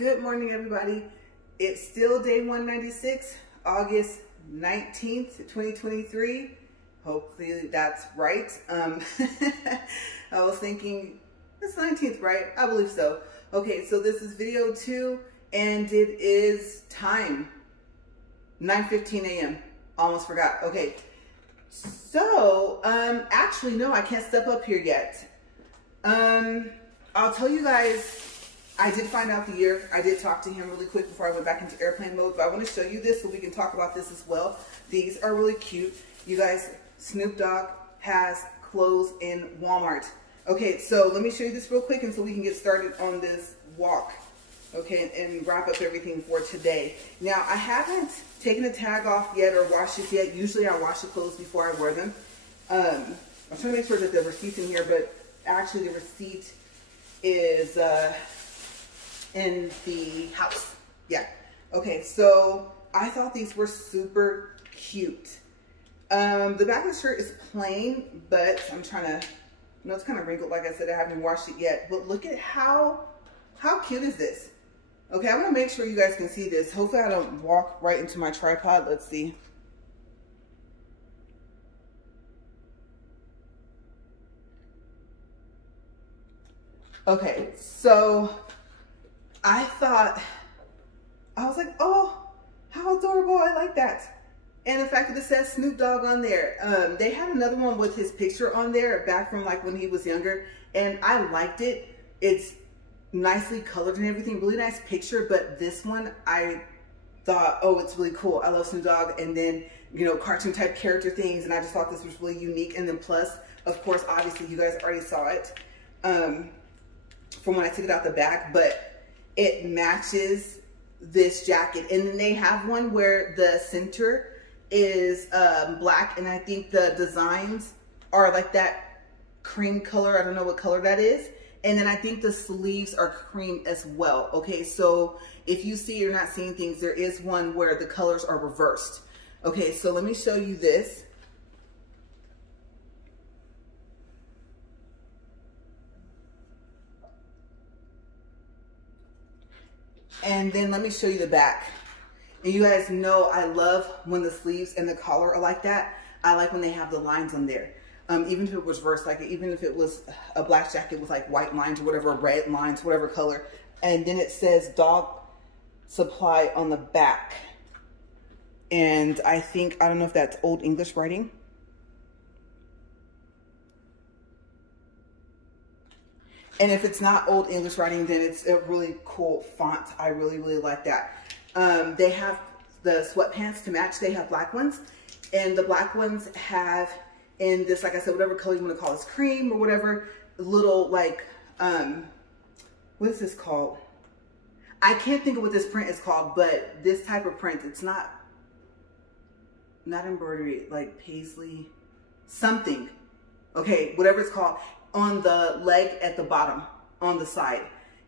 Good morning, everybody. It's still day 196, August 19th, 2023. Hopefully that's right. I was thinking, it's 19th, right? I believe so. Okay, so this is video 2, and it is time, 9:15 a.m. Almost forgot. Okay, so, actually, no, I can't step up here yet. I'll tell you guys, I did find out the year. I did talk to him really quick before I went back into airplane mode, but I want to show you this so we can talk about this as well. These are really cute. You guys, Snoop Dogg has clothes in Walmart. Okay, so let me show you this real quick and so we can get started on this walk. Okay, and wrap up everything for today. Now, I haven't taken the tag off yet or washed it yet. Usually I wash the clothes before I wear them. I'm trying to make sure that the receipt's in here, but actually the receipt is in the house. Yeah. Okay, so I thought these were super cute. The back of the shirt is plain, but I'm trying to, you know, it's kind of wrinkled. Like I said, I haven't washed it yet, but look at how cute is this? Okay, I want to make sure you guys can see this. Hopefully I don't walk right into my tripod. Let's see. Okay, so I was like, oh, how adorable. I like that. And the fact that it says Snoop Dogg on there. They had another one with his picture on there back from like when he was younger, and I liked it. It's nicely colored and everything, really nice picture, but this one I thought, oh, it's really cool. I love Snoop Dogg, and then, you know, cartoon type character things, and I just thought this was really unique. And then plus, of course, obviously you guys already saw it from when I took it out the back, but it matches this jacket. And then they have one where the center is black, and I think the designs are like that cream color. I don't know what color that is. And then I think the sleeves are cream as well. Okay, so if you see you're not seeing things, there is one where the colors are reversed. Okay, so let me show you this. And then let me show you the back. And you guys know I love when the sleeves and the collar are like that. I like when they have the lines on there. Even if it was reversed, like even if it was a black jacket with like white lines or whatever, red lines, whatever color. And then it says Dog Supply on the back. And I think, I don't know if that's Old English writing. And if it's not Old English writing, then it's a really cool font. I really, really like that. They have the sweatpants to match. They have black ones. And the black ones have, in this, like I said, whatever color you want to call this, cream or whatever, little like, what is this called? I can't think of what this print is called, but this type of print, it's not embroidery, like paisley, something. Okay, whatever it's called, on the leg at the bottom, on the side.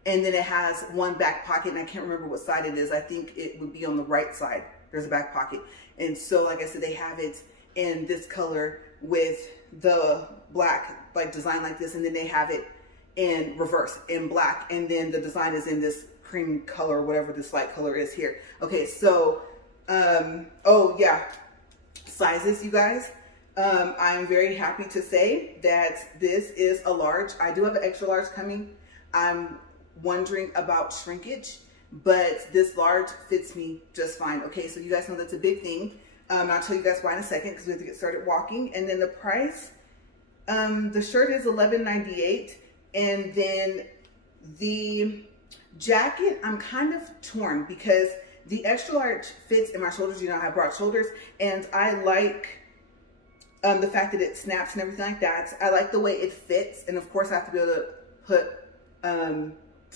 And then it has one back pocket, and I can't remember what side it is. I think it would be on the right side. There's a back pocket. And so, like I said, they have it in this color with the black, like design like this, and then they have it in reverse, in black, and then the design is in this cream color, whatever this light color is here. Okay, so, oh yeah, sizes, you guys. I am very happy to say that this is a large. I do have an extra large coming. I'm wondering about shrinkage, but this large fits me just fine. Okay, so you guys know that's a big thing. I'll tell you guys why in a second because we have to get started walking. And then the price, the shirt is $11.98, and then the jacket, I'm kind of torn because the extra large fits in my shoulders. You know, I have broad shoulders, and I like the fact that it snaps and everything like that. I like the way it fits, and of course I have to be able to put,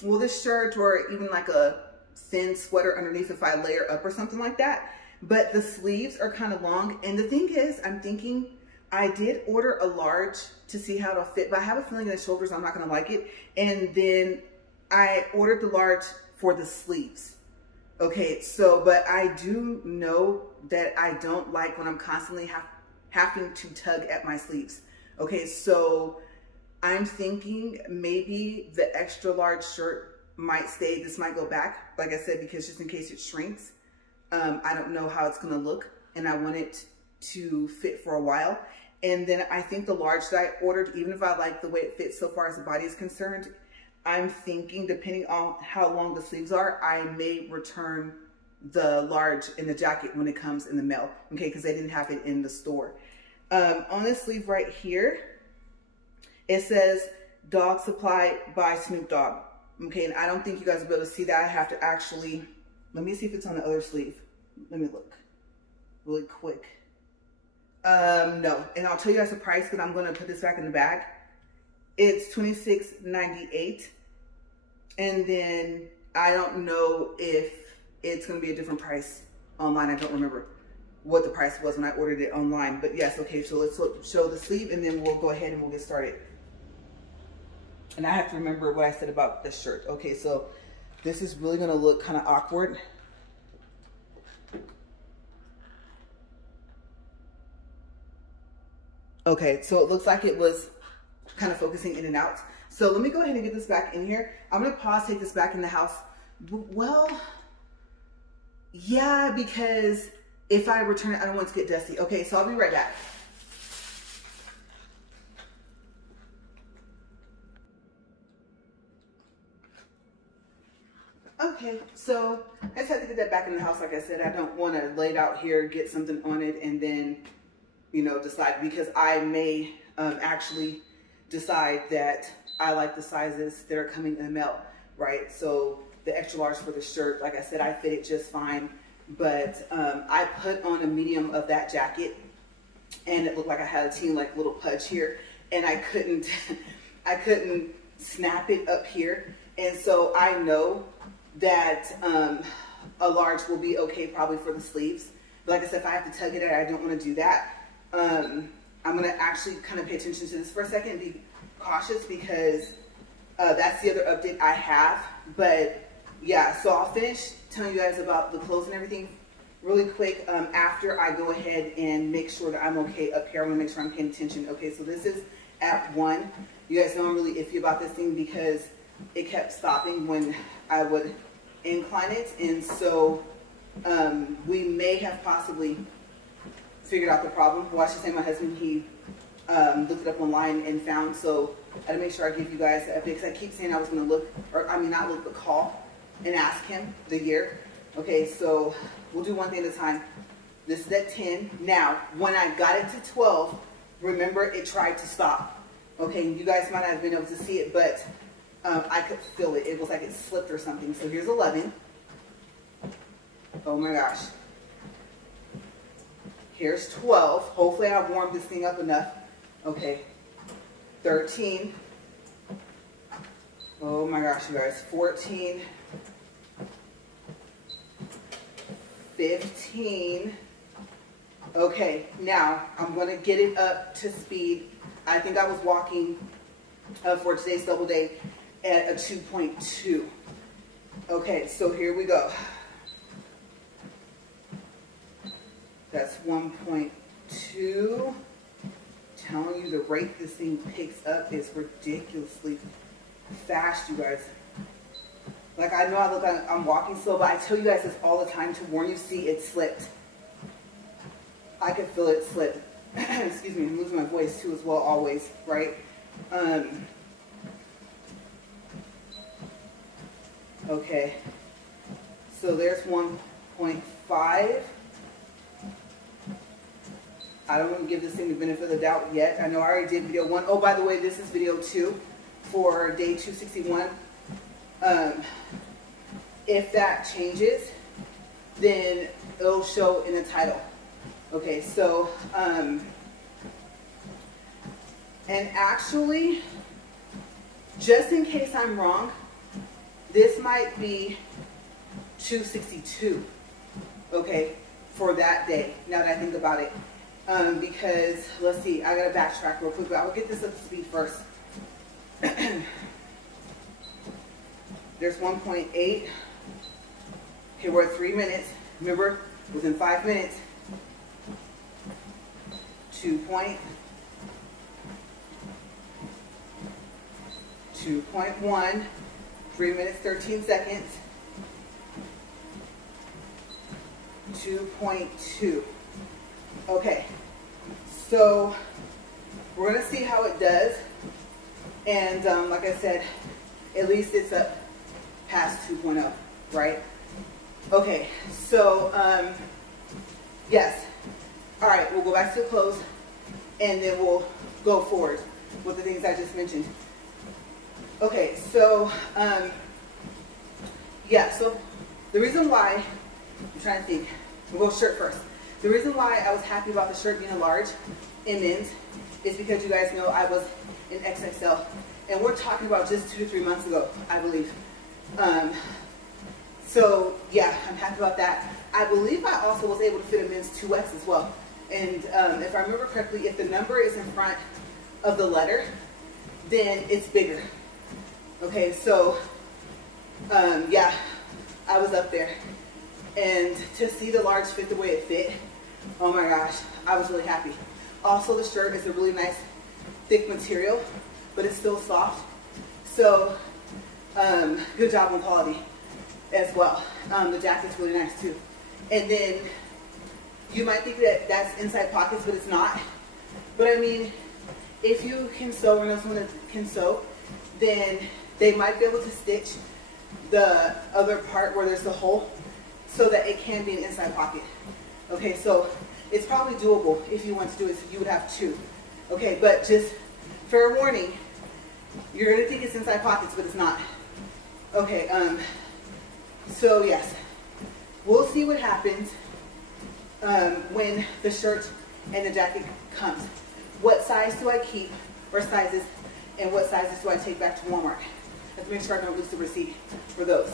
well, this shirt or even like a thin sweater underneath if I layer up or something like that. But the sleeves are kind of long, and the thing is, I'm thinking I did order a large to see how it'll fit, but I have a feeling in the shoulders I'm not going to like it. And then I ordered the large for the sleeves. Okay, so, but I do know that I don't like when I'm constantly having to tug at my sleeves. Okay, so I'm thinking maybe the extra large shirt might stay. This might go back, like I said, because just in case it shrinks. I don't know how it's gonna look, and I want it to fit for a while. And then I think the large that I ordered, even if I like the way it fits so far as the body is concerned, I'm thinking, depending on how long the sleeves are, I may return the large in the jacket when it comes in the mail, okay, because they didn't have it in the store. On this sleeve right here, it says Dog Supply by Snoop Dogg, okay, and I don't think you guys will be able to see that. I have to actually, let me see if it's on the other sleeve. Let me look really quick. No, and I'll tell you guys the price because I'm going to put this back in the bag. It's $26.98, and then I don't know if it's going to be a different price online. I don't remember what the price was when I ordered it online, but yes, okay, so let's show the sleeve, and then we'll go ahead and we'll get started. And I have to remember what I said about this shirt. Okay, so this is really going to look kind of awkward. Okay, so it looks like it was kind of focusing in and out. So let me go ahead and get this back in here. I'm gonna pause, take this back in the house. Well, yeah, because if I return it, I don't want it to get dusty. Okay, so I'll be right back. Okay, so I just had to get that back in the house. Like I said, I don't want to lay it out here, get something on it, and then, you know, decide, because I may actually decide that I like the sizes that are coming in the mail, right? So the extra large for the shirt, like I said, I fit it just fine, but I put on a medium of that jacket, and it looked like I had a teeny like little pudge here, and I couldn't snap it up here, and so I know that a large will be okay probably for the sleeves. But like I said, if I have to tug it out, I don't want to do that. I'm going to actually kind of pay attention to this for a second and be cautious, because that's the other update I have. But yeah, so I'll finish telling you guys about the clothes and everything really quick after I go ahead and make sure that I'm okay up here. I want to make sure I'm paying attention. Okay, so this is at 1. You guys know I'm really iffy about this thing because it kept stopping when I would incline it, and so we may have possibly figured out the problem. Well, I should say my husband, he looked it up online and found, so I had to make sure I give you guys the update, because I keep saying I was going to look, or I mean not look, but call and ask him the year. Okay, so we'll do one thing at a time. This is at 10. Now, when I got it to 12, remember it tried to stop. Okay, you guys might not have been able to see it, but I could feel it. It was like it slipped or something. So here's 11. Oh my gosh. Here's 12. Hopefully I warmed this thing up enough. Okay. 13. Oh my gosh, you guys. 14. 15. Okay, now I'm going to get it up to speed. I think I was walking for today's double day at a 2.2. Okay, so here we go. That's 1.2. Telling you the rate this thing picks up is ridiculously fast, you guys. Like, I know I look like I'm walking slow, but I tell you guys this all the time to warn you. See, it slipped. I could feel it slip. Excuse me, I'm losing my voice too as well, always, right? Okay, so there's 1.5. I don't want to give this thing the benefit of the doubt yet. I know I already did video 1. Oh, by the way, this is video 2 for day 261. If that changes, then it'll show in the title. Okay, so, and actually, just in case I'm wrong, this might be 262, okay, for that day, now that I think about it. Because, let's see, I gotta backtrack real quick, but I'll get this up to speed first. There's 1.8. Okay, we're at 3 minutes. Remember, within 5 minutes, 2.1, 2.1, 3 minutes, 13 seconds. 2.2. Okay, so we're going to see how it does. And like I said, at least it's up past 2.0, right? Okay, so yes. All right, we'll go back to the close, and then we'll go forward with the things I just mentioned. Okay, so yeah, so the reason why, I'm trying to think, we'll go shirt first. The reason why I was happy about the shirt being a large in men's is because you guys know I was in XXL, and we're talking about just 2 to 3 months ago, I believe. So yeah, I'm happy about that. I believe I also was able to fit a men's 2X as well. And if I remember correctly, if the number is in front of the letter, then it's bigger. Okay, so yeah, I was up there. And to see the large fit the way it fit, oh my gosh, I was really happy. Also, the shirt is a really nice thick material, but it's still soft. So good job on quality as well. The jacket's really nice too. And then you might think that that's inside pockets, but it's not. But I mean, if you can sew, or know someone that can sew, then they might be able to stitch the other part where there's the hole so that it can be an inside pocket. Okay, so it's probably doable if you want to do it. So you would have 2. Okay, but just fair warning, you're gonna think it's inside pockets, but it's not. Okay, so yes, we'll see what happens when the shirt and the jacket comes. What size do I keep, or sizes, and what sizes do I take back to Walmart? Let's make sure I don't lose the receipt for those.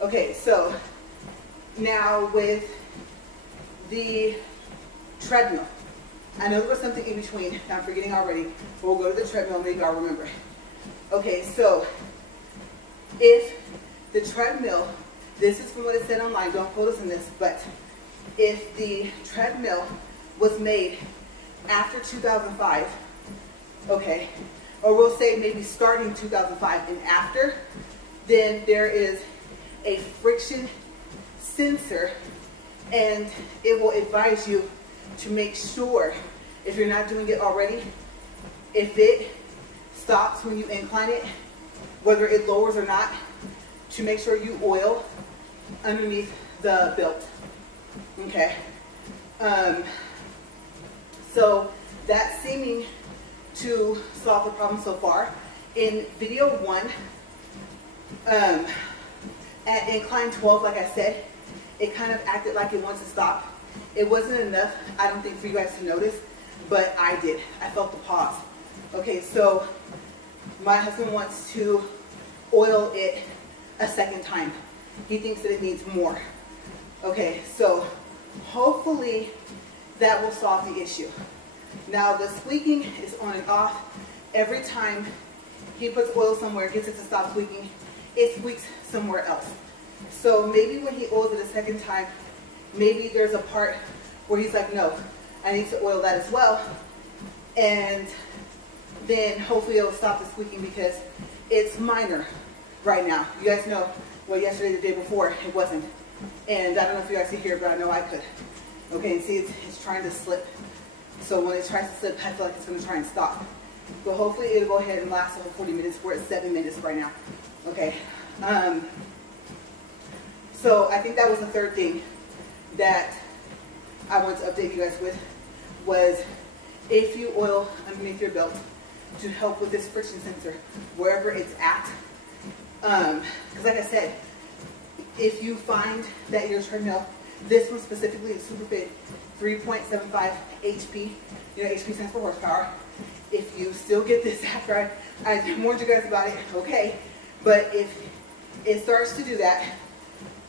Okay, so now with the treadmill, I know there was something in between, I'm forgetting already, but we'll go to the treadmill, maybe I'll remember. Okay, so if the treadmill, this is from what it said online, don't quote us on this, but if the treadmill was made after 2005, okay, or we'll say maybe starting 2005 and after, then there is a friction sensor, and it will advise you to make sure, if you're not doing it already, if it stops when you incline it, whether it lowers or not, to make sure you oil underneath the belt. Okay. So that's seeming to solve the problem so far. In video 1, at incline 12, like I said, it kind of acted like it wants to stop. It wasn't enough, I don't think, for you guys to notice, but I did. I felt the pause. Okay, so my husband wants to oil it a second time. He thinks that it needs more. Okay, so hopefully that will solve the issue. Now the squeaking is on and off. Every time he puts oil somewhere, gets it to stop squeaking, it squeaks somewhere else. So maybe when he oils it a second time, maybe there's a part where he's like, no, I need to oil that as well. And then hopefully it'll stop the squeaking, because it's minor right now. You guys know, well, yesterday, the day before, it wasn't. And I don't know if you guys can hear, but I know I could. Okay, and see, it's trying to slip. So when it tries to slip, I feel like it's going to try and stop. So hopefully it'll go ahead and last the whole 40 minutes. We're at 7 minutes right now. Okay. So I think that was the third thing that I wanted to update you guys with, was if you oil underneath your belt to help with this friction sensor, wherever it's at. Because like I said, if you find that your treadmill, this one specifically is Superfit 3.75 HP, you know, HP stands for horsepower. If you still get this after I warned you guys about it, okay. But if it starts to do that,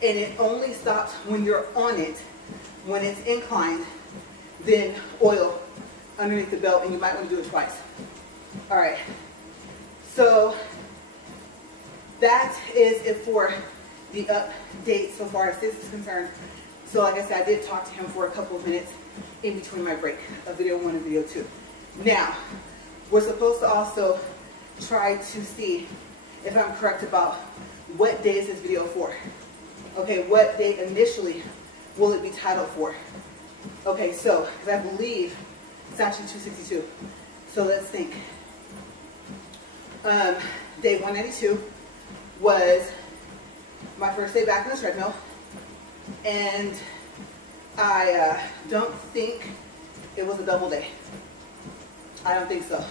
and it only stops when you're on it, when it's inclined, then oil underneath the belt, and you might want to do it twice. All right, so that is it for the update so far as this is concerned. So like I said, I did talk to him for a couple of minutes in between my break of video 1 and video 2. Now, we're supposed to also try to see if I'm correct about what day is this video for. Okay, what day initially will it be titled for? Okay, so, because I believe it's actually 262. So let's think. Day 192 was my first day back on the treadmill, and I don't think it was a double day. I don't think so.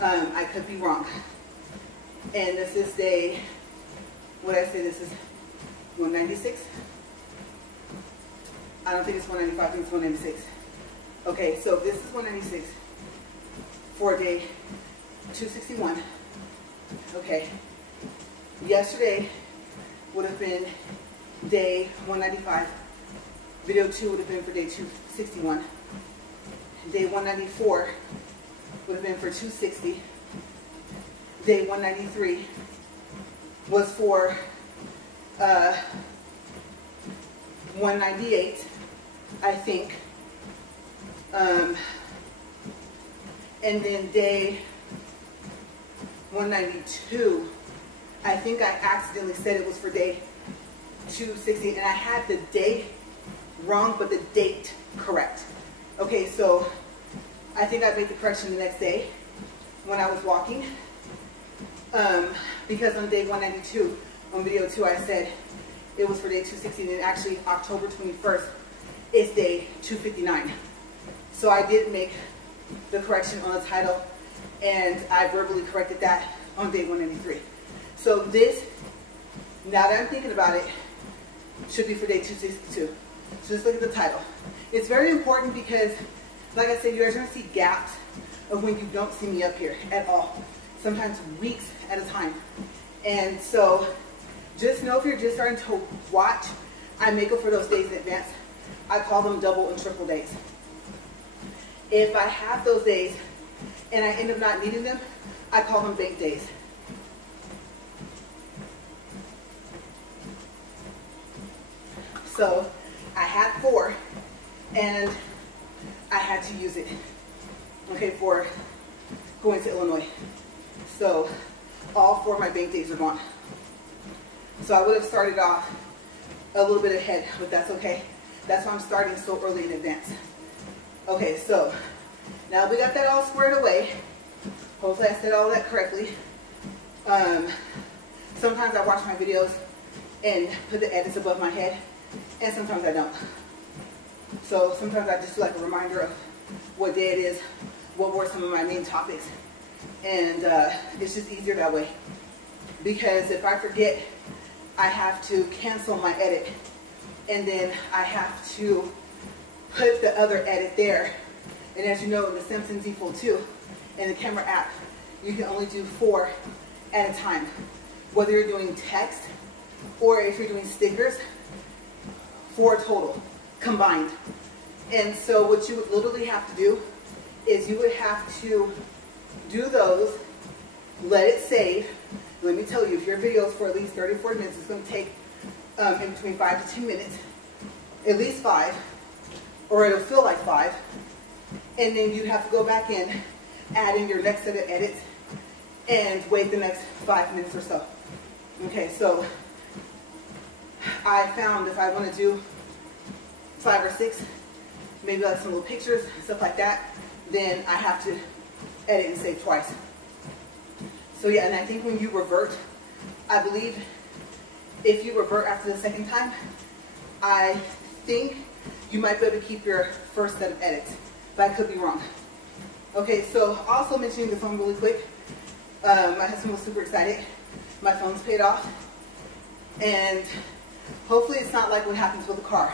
I could be wrong. And this is day, what did I say, this is 196? I don't think it's 195, I think it's 196. Okay, so this is 196 for day 261. Okay, yesterday would have been day 195. Video 2 would have been for day 261. Day 194 would have been for 260. Day 193 was for 198, I think. And then day 192, I think I accidentally said it was for day 260, and I had the day wrong, but the date correct. Okay, so I think I made the correction the next day when I was walking, because on day 192, on video 2, I said it was for day 260, and actually October 21st is day 259. So I did make the correction on the title, and I verbally corrected that on day 193. So this, now that I'm thinking about it, should be for day 262. So just look at the title. It's very important because, like I said, you guys are going to see gaps of when you don't see me up here at all. Sometimes weeks at a time. And so just know if you're just starting to watch, I make up for those days in advance. I call them double and triple days. If I have those days and I end up not needing them, I call them bank days. So I had 4 and I had to use it, okay, for going to Illinois. So all 4 of my bank days are gone. So I would have started off a little bit ahead, but that's okay. That's why I'm starting so early in advance. Okay, so now we got that all squared away. Hopefully I said all that correctly. Sometimes I watch my videos and put the edits above my head, and sometimes I don't. So sometimes I just do like a reminder of what day it is, what were some of my main topics, and it's just easier that way. Because if I forget, I have to cancel my edit, and then I have to put the other edit there. And as you know, in the Simpsons Default 2 in the camera app, you can only do 4 at a time. Whether you're doing text or if you're doing stickers, 4 total combined. And so what you would literally have to do is you would have to do those, let it save. Let me tell you, if your video is for at least 30 or 40 minutes, it's going to take in between 5 to 10 minutes, at least 5, or it'll feel like 5. And then you have to go back in, add in your next set of edits, and wait the next 5 minutes or so. Okay, so I found if I want to do 5 or 6, maybe like some little pictures, stuff like that, then I have to edit and save twice. So yeah, and I think when you revert, I believe if you revert after the second time, I think you might be able to keep your first set of edits, but I could be wrong. Okay, so also mentioning the phone really quick, my husband was super excited. My phone's paid off, and hopefully it's not like what happens with a car.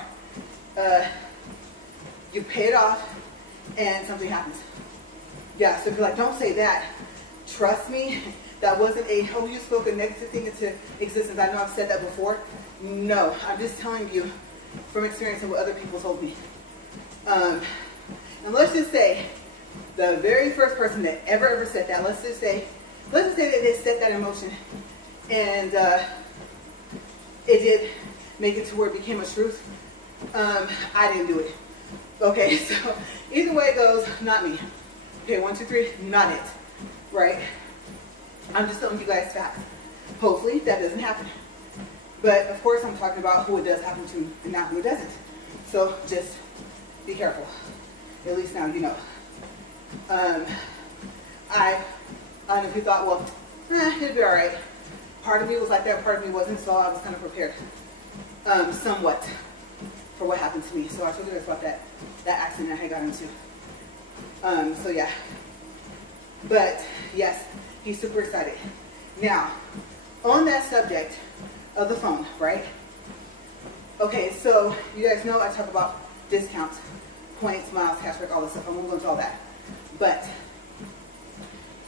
You pay it off and something happens. Yeah, so if you're like, don't say that, trust me, that wasn't a, oh, you spoke a negative thing into existence. I know I've said that before. No, I'm just telling you from experience and what other people told me. And let's just say the very first person that ever said that, let's just say that they set that in motion, and it did make it to where it became a truth. I didn't do it. Okay, so either way it goes, not me. Okay, 1, 2, 3, not it, right? I'm just telling you guys facts. Hopefully that doesn't happen. But of course I'm talking about who it does happen to and not who it doesn't. So just be careful. At least now you know. I don't know if you thought, well, it'll be all right. Part of me was like that, part of me wasn't, so I was kind of prepared somewhat for what happened to me. So I told you guys about that accident I had got into. So yeah. But yes, he's super excited. Now, on that subject of the phone, right? Okay, so you guys know I talk about discounts, points, miles, cashback, all this stuff. I won't go into all that. But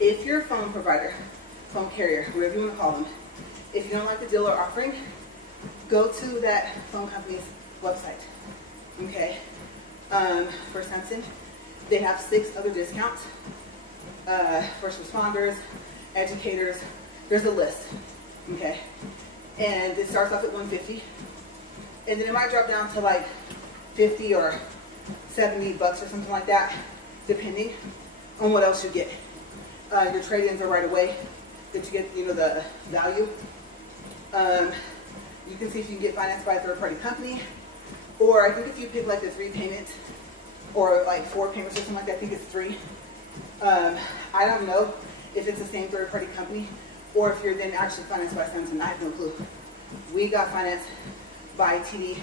if your phone provider, phone carrier, whatever you want to call them, if you don't like the deal or offering, go to that phone company's website. Okay? For Samsung, they have 6 other discounts. First responders, educators, there's a list. Okay? And it starts off at $150. And then it might drop down to like 50 or 70 bucks or something like that, depending on what else you get. Your trade-ins are right away that you get, you know, the value. You can see if you can get financed by a third-party company, or I think if you pick like the 3 payments or like 4 payments or something like that, I think it's 3. I don't know if it's the same third-party company or if you're then actually financed by Samsung. I have no clue. We got financed by TD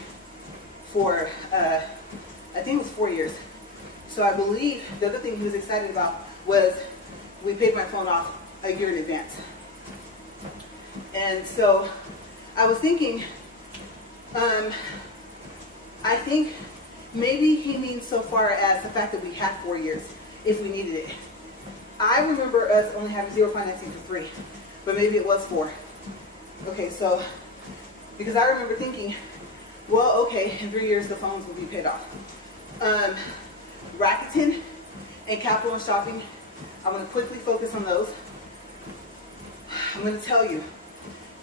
for, I think it was 4 years. So I believe the other thing he was excited about was we paid my phone off a year in advance. And so I was thinking, I think maybe he means so far as the fact that we had 4 years if we needed it. I remember us only having 0 financing for 3, but maybe it was 4. Okay, so, because I remember thinking, well, okay, in 3 years the phones will be paid off. Rakuten and Capital One Shopping, I'm going to quickly focus on those. I'm going to tell you,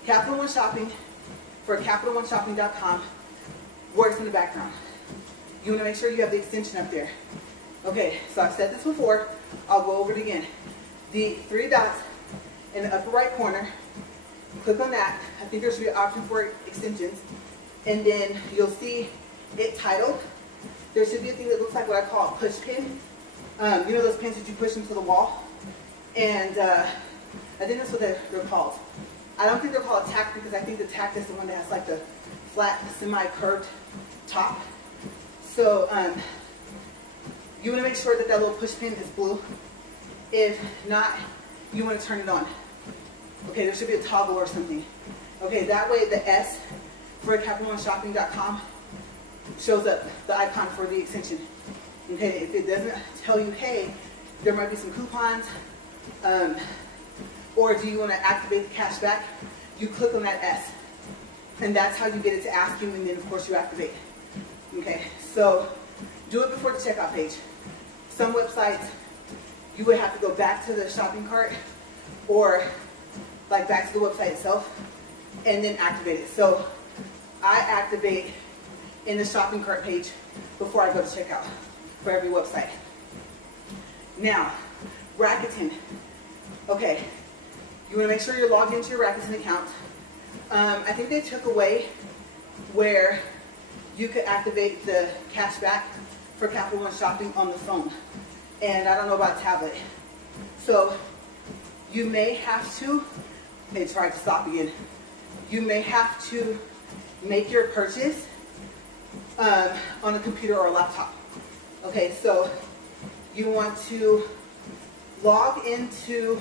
Capital One Shopping for CapitalOneShopping.com works in the background. You want to make sure you have the extension up there. Okay, so I've said this before. I'll go over it again. The 3 dots in the upper right corner, click on that. I think there should be an option for extensions. And then you'll see it titled. There should be a thing that looks like what I call a push pin. You know those pins that you push into the wall? And I think that's what they're called. I don't think they're called a tack because I think the tack is the one that has like the flat, semi-curved top. So you want to make sure that that little push pin is blue. If not, you want to turn it on. Okay, there should be a toggle or something. Okay, that way the S for CapitalOneShopping.com shows up, the icon for the extension. Okay, if it doesn't tell you, hey, there might be some coupons, or do you want to activate the cash back, you click on that S. And that's how you get it to ask you, and then of course you activate. Okay, so do it before the checkout page. Some websites, you would have to go back to the shopping cart or like back to the website itself and then activate it. So I activate in the shopping cart page before I go to checkout for every website. Now, Rakuten. Okay, you want to make sure you're logged into your Rakuten account. I think they took away where you could activate the cash back for Capital One Shopping on the phone. And I don't know about tablet. So you may have to, it's hard to stop again. You may have to make your purchase on a computer or a laptop. Okay, so you want to log into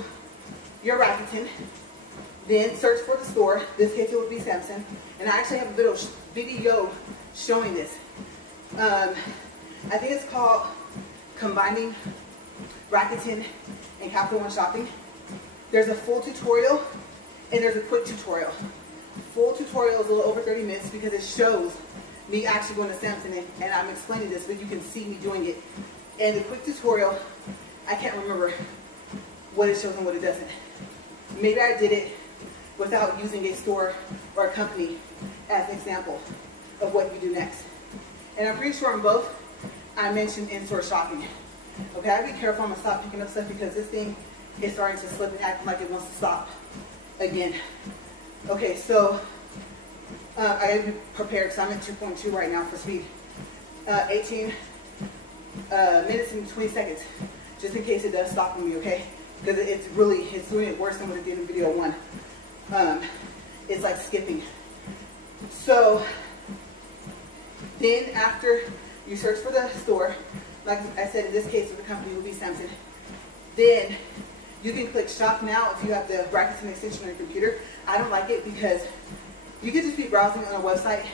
your Rakuten, then search for the store. In this case it would be Samsung. And I actually have a video showing this. I think it's called Combining Rakuten and Capital One Shopping. There's a full tutorial and there's a quick tutorial. Full tutorial is a little over 30 minutes because it shows me actually going to Samsung and I'm explaining this, but you can see me doing it. And the quick tutorial, I can't remember what it shows and what it doesn't. Maybe I did it without using a store or a company as an example of what you do next. And I'm pretty sure on both, I mentioned in-store shopping. Okay, I be careful, I'm gonna stop picking up stuff because this thing it's starting to slip and acting like it wants to stop again. Okay, so I gotta be prepared because I'm at 2.2 right now for speed. 18 minutes and 20 seconds, just in case it does stop on me, okay? Because it's doing it worse than what it did in video 1. It's like skipping. So then after you search for the store, like I said, in this case, the company will be Samson. Then you can click shop now if you have the brackets and extension on your computer. I don't like it because you could just be browsing on a website,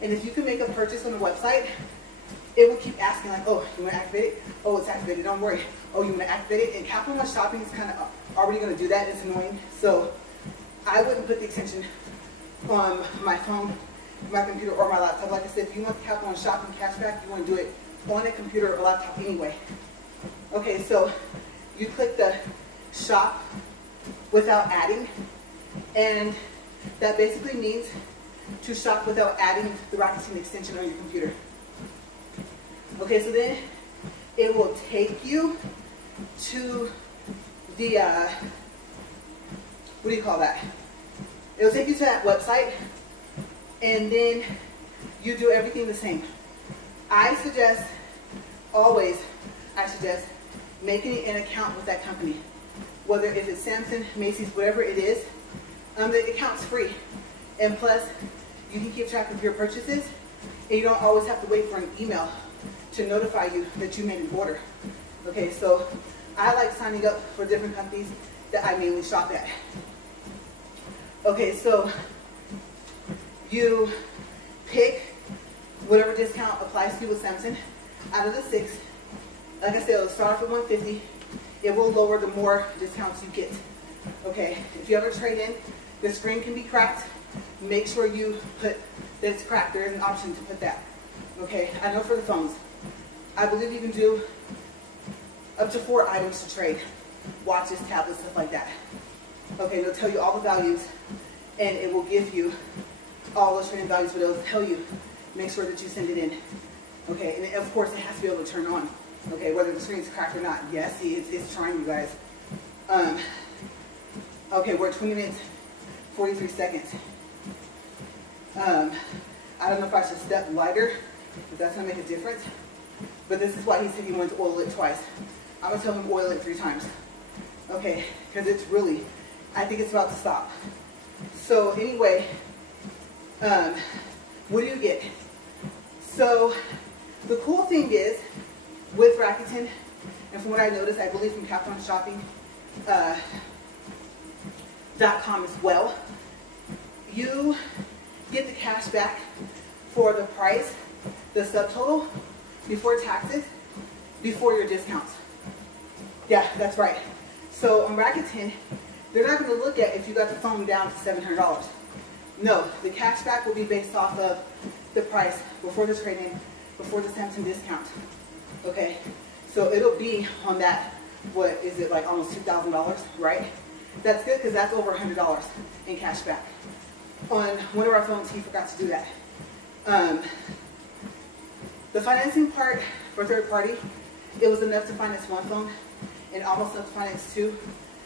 and if you can make a purchase on the website, it will keep asking like, oh, you want to activate it? Oh, it's activated, don't worry. Oh, you want to activate it? And Capital One Shopping is kind of already going to do that. It's annoying. So I wouldn't put the extension on my phone, my computer, or my laptop. Like I said, if you want Capital One Shopping cashback, you want to do it on a computer or laptop anyway. Okay, so you click the shop without adding, and that basically means to shop without adding the Rakuten extension on your computer. Okay, so then it will take you to the, what do you call that? It will take you to that website, and then you do everything the same. I suggest making an account with that company. Whether if it's Samson, Macy's, whatever it is, the account's free. And plus, you can keep track of your purchases, and you don't always have to wait for an email to notify you that you made an order. Okay, so I like signing up for different companies that I mainly shop at. Okay, so you pick whatever discount applies to you with Samson. Out of the 6, like I said, it'll start off at $150. It will lower the more discounts you get. Okay, if you ever trade in, the screen can be cracked. Make sure you put that it's cracked. There is an option to put that. Okay, I know for the phones, I believe you can do up to 4 items to trade. Watches, tablets, stuff like that. Okay, it'll tell you all the values, and it will give you all those trading values, but it'll tell you, make sure that you send it in. Okay, and of course it has to be able to turn on. Okay, whether the screen's cracked or not. Yes, see, it's trying, you guys. Okay, we're at 20 minutes, 43 seconds. I don't know if I should step lighter, if that's gonna make a difference. But this is why he said he wanted to oil it twice. I'm gonna tell him oil it 3 times. Okay, because it's really, I think it's about to stop. So anyway, what do you get? So the cool thing is, with Rakuten, and from what I noticed, I believe from Capital One Shopping, .com as well, you get the cash back for the price, the subtotal, before taxes, before your discounts. Yeah, that's right. So on Rakuten, they're not going to look at if you got the phone down to $700. No, the cash back will be based off of the price before the trade-in, before the Samsung discount. Okay, so it'll be on that, what is it, like almost $2,000, right? That's good because that's over $100 in cash back. On one of our phones, he forgot to do that. The financing part for third party, it was enough to finance 1 phone and almost enough to finance 2.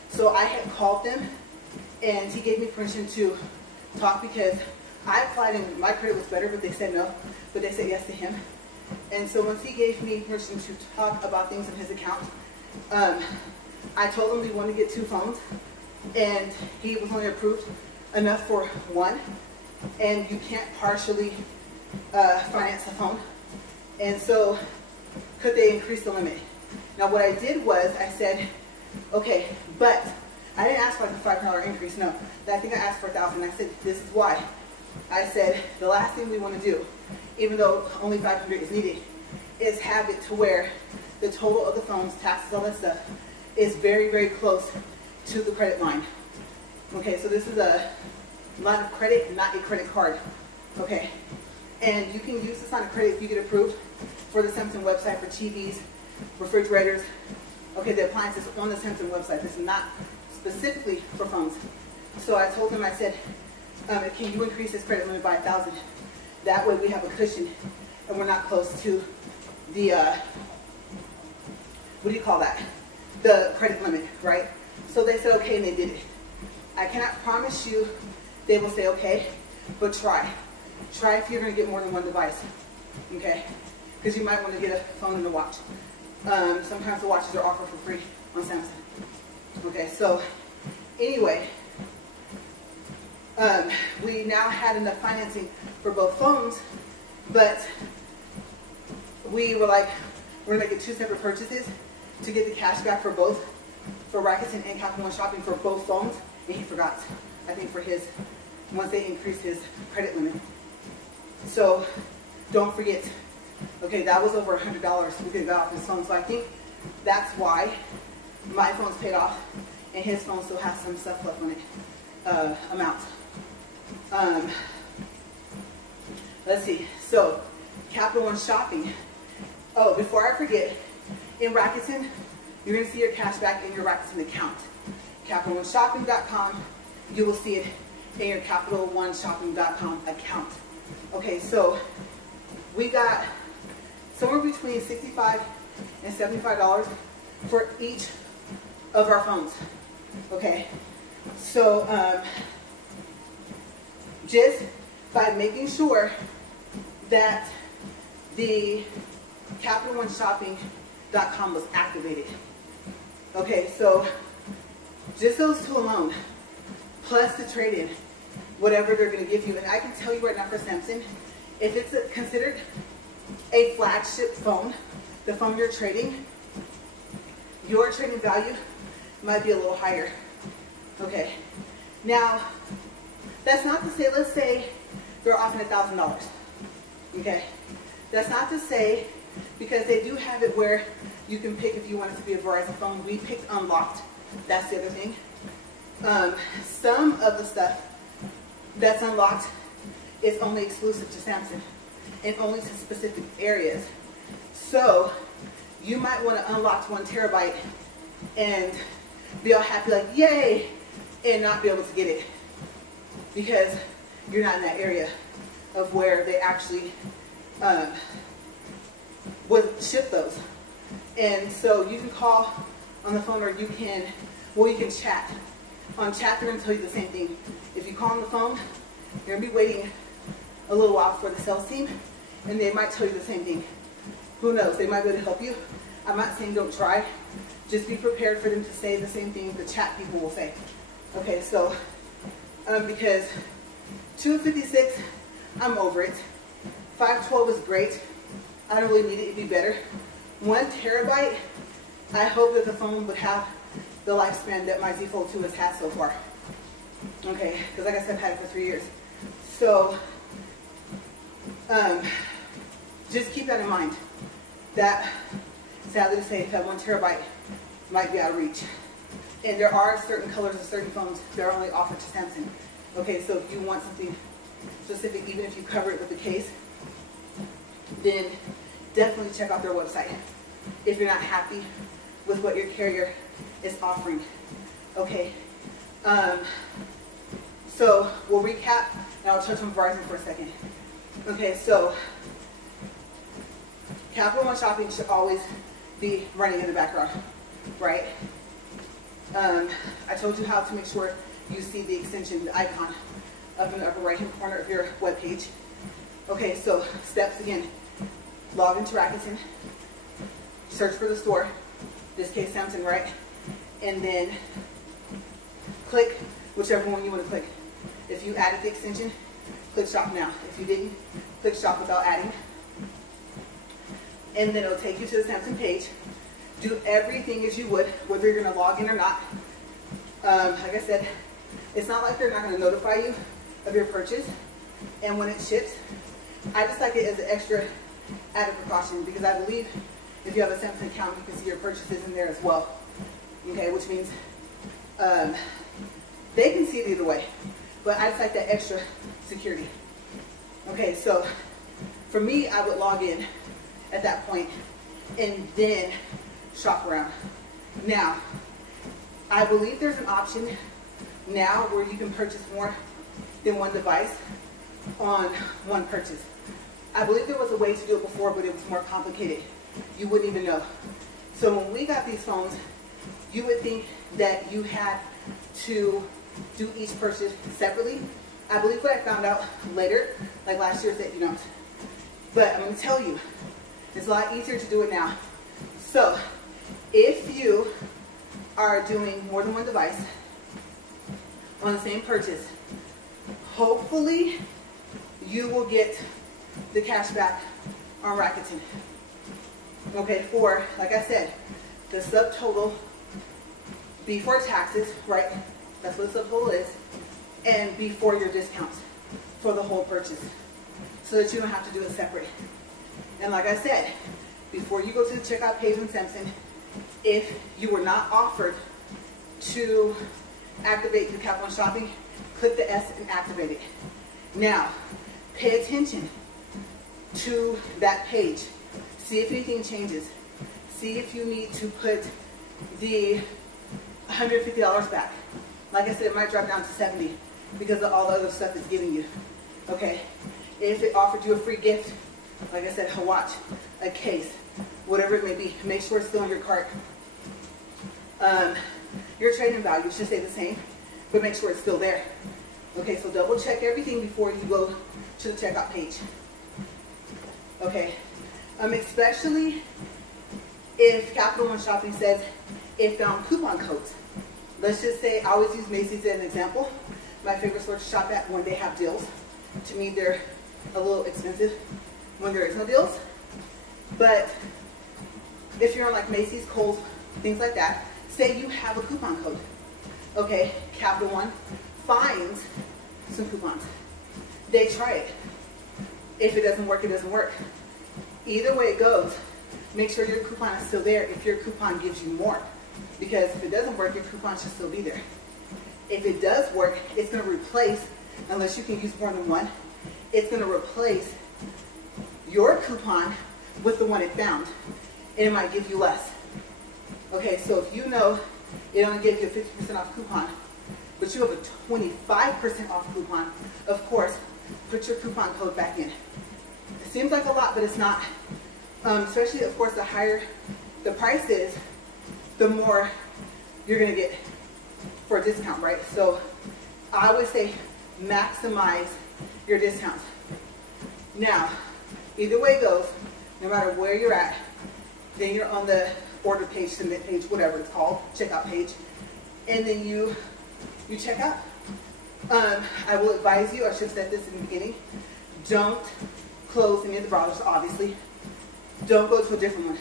So I had called them, and he gave me permission to talk because I applied and my credit was better, but they said no, but they said yes to him. And so once he gave me permission to talk about things in his account, I told him we wanted to get 2 phones, and he was only approved enough for 1, and you can't partially finance the phone. And so could they increase the limit? Now what I did was I said, okay, but I didn't ask for like a $500 increase, no. I think I asked for $1,000. I said, this is why. I said, the last thing we want to do, even though only $500 is needed, is have it to where the total of the phones, taxes, all that stuff, is very, very close to the credit line. Okay, so this is a line of credit, not a credit card. Okay, and you can use this line of credit if you get approved for the Samsung website for TVs, refrigerators. Okay, the appliances on the Samsung website. This is not specifically for phones. So I told him, I said, can you increase this credit limit by $1,000? That way we have a cushion and we're not close to the, what do you call that? The credit limit, right? So they said okay, and they did it. I cannot promise you they will say okay, but try. Try if you're going to get more than one device, okay? Because you might want to get a phone and a watch. Sometimes the watches are offered for free on Samsung. Okay, so anyway, we now had enough financing for both phones, but we were like, we're going to make it 2 separate purchases to get the cash back for both, for Rakuten and Capital One Shopping for both phones, and he forgot, I think for his, once they increased his credit limit. So don't forget, okay, that was over $100 we could get off his phone, so I think that's why my phone's paid off and his phone still has some stuff left on it, amount. Let's see, so Capital One Shopping. Oh, before I forget, in Rakuten, you're going to see your cash back in your Rakuten account. CapitalOneShopping.com, you will see it in your CapitalOneShopping.com account. Okay, so we got somewhere between $65 and $75 for each of our phones. Okay, so just by making sure that the CapitalOneShopping.com was activated. Okay, so just those two alone, plus the trade-in, whatever they're going to give you. And I can tell you right now for Samsung, if it's considered a flagship phone, the phone you're trading, your trading value might be a little higher. Okay, now that's not to say, let's say they're offering $1,000. Okay, that's not to say, because they do have it where you can pick if you want it to be a Verizon phone. We picked unlocked. That's the other thing. Some of the stuff that's unlocked is only exclusive to Samsung and only to specific areas. So you might want to unlock 1 terabyte and be all happy like, yay, and not be able to get it because you're not in that area of where they actually would ship those. And so you can call on the phone, or you can, well, you can chat. On chat, they're going to tell you the same thing. If you call on the phone, you're going to be waiting a little while for the sales team, and they might tell you the same thing. Who knows? They might be able to help you. I'm not saying don't try. Just be prepared for them to say the same thing the chat people will say. Okay, so because 256, I'm over it. 512 is great. I don't really need it. It'd be better. 1 terabyte, I hope that the phone would have the lifespan that my Z Fold 2 has had so far. Okay, because like I said, I've had it for 3 years. So just keep that in mind. That, sadly to say, that 1 terabyte might be out of reach. And there are certain colors of certain phones that are only offered to Samsung. Okay, so if you want something specific, even if you cover it with the case, then definitely check out their website if you're not happy with what your carrier is offering. Okay, so we'll recap and I'll touch on Verizon for a second. Okay, so Capital One Shopping should always be running in the background, right? I told you how to make sure you see the extension, the icon up in the upper right hand corner of your web page. Okay, so steps again. Log into Rakuten, search for the store, in this case Samsung, right? And then click whichever one you want to click. If you added the extension, click shop now. If you didn't, click shop without adding. And then it'll take you to the Samsung page. Do everything as you would, whether you're going to log in or not. Like I said, it's not like they're not going to notify you of your purchase. And when it ships, I just like it as an extra added precaution, because I believe if you have a Samsung account, you can see your purchases in there as well. Okay, which means they can see it either way, but I just like that extra security. Okay, so for me, I would log in at that point and then shop around. Now, I believe there's an option now where you can purchase more than one device on one purchase. I believe there was a way to do it before, but it was more complicated. You wouldn't even know. So when we got these phones, you would think that you had to do each purchase separately. I believe what I found out later, like last year, is that you don't. But I'm going to tell you, it's a lot easier to do it now. So if you are doing more than one device on the same purchase, hopefully you will get the cash back on Rakuten. Okay, for, like I said, the subtotal before taxes, right? That's what the subtotal is. And before your discounts for the whole purchase, so that you don't have to do it separate. And like I said, before you go to the checkout page on Samsung, if you were not offered to activate the Capital One Shopping, click the S and activate it. Now, pay attention to that page. See if anything changes. See if you need to put the $150 back. Like I said, it might drop down to $70 because of all the other stuff it's giving you. Okay? If it offered you a free gift, like I said, a watch, a case, whatever it may be, make sure it's still in your cart. Your trade-in value should stay the same, but make sure it's still there. Okay, so double check everything before you go to the checkout page. Okay, especially if Capital One Shopping says it found coupon codes. Let's just say, I always use Macy's as an example. My favorite store to shop at when they have deals. To me, they're a little expensive when there is no deals. But if you're on like Macy's, Kohl's, things like that, say you have a coupon code. Okay, Capital One finds some coupons. They try it. If it doesn't work, it doesn't work. Either way it goes, make sure your coupon is still there if your coupon gives you more. Because if it doesn't work, your coupon should still be there. If it does work, it's going to replace, unless you can use more than one, it's going to replace your coupon with the one it found. And it might give you less. Okay, so if you know it only gives you a 50% off coupon, but you have a 25% off coupon, of course, put your coupon code back in. It seems like a lot, but it's not. Especially, of course, the higher the price is, the more you're going to get for a discount, right? So I would say maximize your discounts. Now, either way it goes, no matter where you're at, then you're on the order page, submit page, whatever it's called, checkout page, and then you check out. I will advise you, I should have said this in the beginning, don't close any of the browsers, obviously. Don't go to a different one.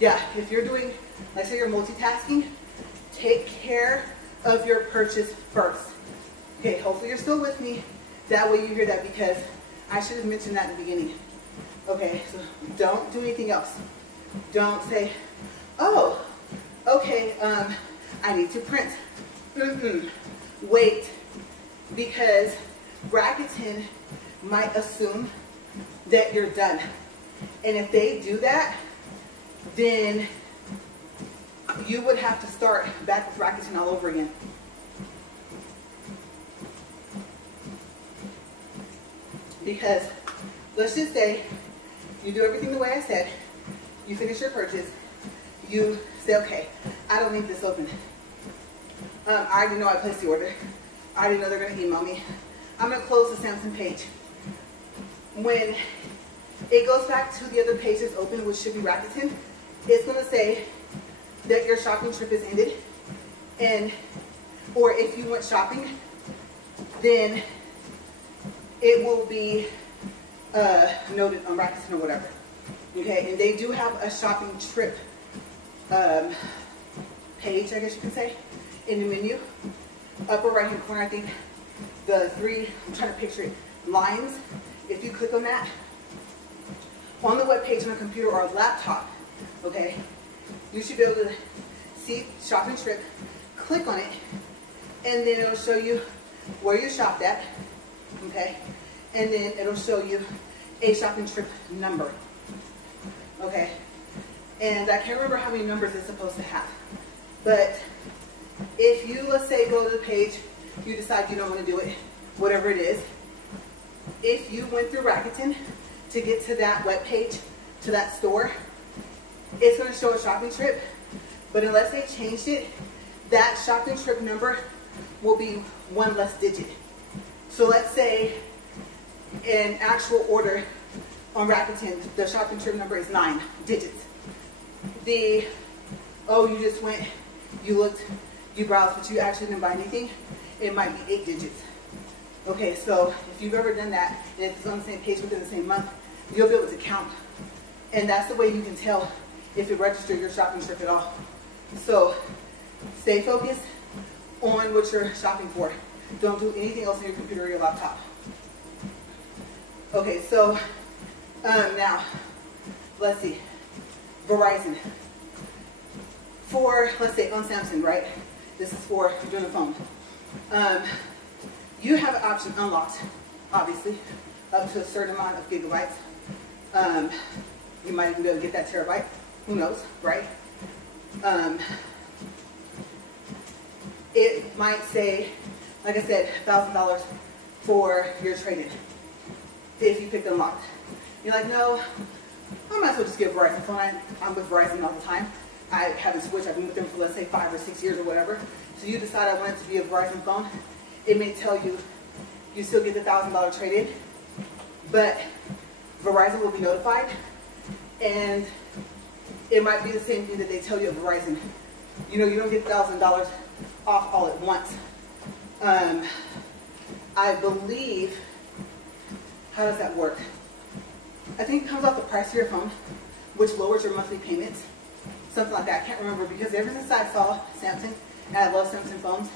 Yeah, if you're doing, let's say you're multitasking, take care of your purchase first. Okay, hopefully you're still with me. That way you hear that, because I should have mentioned that in the beginning. Okay, so don't do anything else. Don't say, oh, okay, I need to print. Wait, because Rakuten might assume that you're done. And if they do that, then you would have to start back with Rakuten all over again. Because let's just say you do everything the way I said, you finish your purchase, you say, okay, I don't need this open. I already know I placed the order. I already know they're going to email me. I'm going to close the Samsung page. When it goes back to the other page that's open, which should be Rakuten, it's going to say that your shopping trip is ended. And, or if you went shopping, then it will be noted on Rakuten or whatever. Okay, and they do have a shopping trip page, I guess you could say, in the menu. Upper right hand corner, I think the three, I'm trying to picture it, lines. If you click on that, on the web page on a computer or a laptop, okay, you should be able to see shopping trip, click on it, and then it'll show you where you shopped at, okay, and then it'll show you a shopping trip number, okay, and I can't remember how many numbers it's supposed to have, but if you, let's say, go to the page, you decide you don't want to do it, whatever it is, if you went through Rakuten to get to that web page, to that store, it's going to show a shopping trip, But unless they changed it, that shopping trip number will be one less digit. So let's say an actual order on Rakuten, the shopping trip number is 9 digits. You just went, you looked, you browsed, but you actually didn't buy anything, it might be 8 digits. Okay, so if you've ever done that, and if it's on the same page within the same month, you'll be able to count. And that's the way you can tell if it registered your shopping trip at all. So stay focused on what you're shopping for. Don't do anything else on your computer or your laptop. Okay, so now, let's see, Verizon. For, let's say, on Samsung, right? This is for doing the phone. You have an option unlocked, obviously, up to a certain amount of gigabytes. You might even be able to get that terabyte. Who knows, right? It might say, like I said, $1,000 for your trade-in if you pick unlocked. You're like, no, I might as well just get a Verizon phone. I'm with Verizon all the time. I haven't switched. I've been with them for, let's say, 5 or 6 years or whatever. So you decide I want it to be a Verizon phone. It may tell you you still get the $1,000 trade-in, but Verizon will be notified, and it might be the same thing that they tell you at Verizon. You know, you don't get $1,000 off all at once. I believe, how does that work? I think it comes off the price of your phone, which lowers your monthly payments. Something like that. I can't remember, because ever since I saw Samsung, and I love Samsung phones,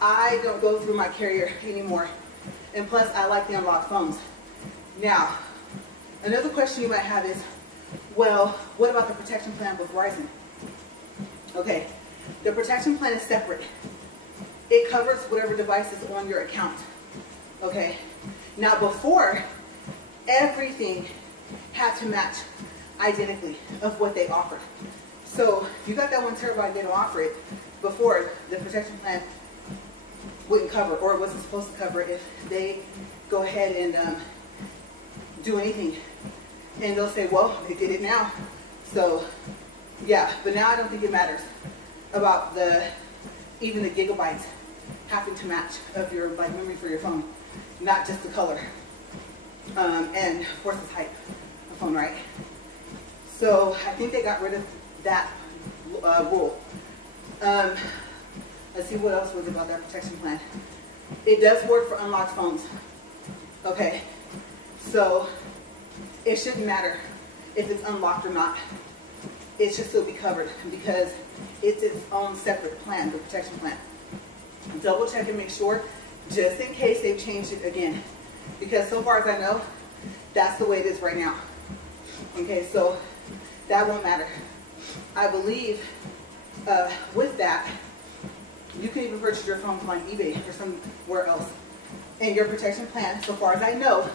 I don't go through my carrier anymore. And plus, I like the unlocked phones. Now, another question you might have is, well, what about the protection plan with Verizon? Okay, the protection plan is separate. It covers whatever device is on your account. Okay, now before, everything had to match identically of what they offered. So if you got that 1 terabyte, they don't offer it. Before, the protection plan wouldn't cover, or it wasn't supposed to cover it if they go ahead and do anything. And they'll say, well, they did it now. So yeah, but now I don't think it matters about even the gigabytes having to match of your memory for your phone, not just the color. And of course the type of phone, right? So I think they got rid of that rule. Let's see what else was about that protection plan. It does work for unlocked phones. Okay, so it shouldn't matter if it's unlocked or not. It should still be covered because it's its own separate plan, the protection plan. Double check and make sure, just in case they've changed it again. Because so far as I know, that's the way it is right now. Okay, so that won't matter. I believe with that, you can even purchase your phone from like eBay or somewhere else. And your protection plan, so far as I know,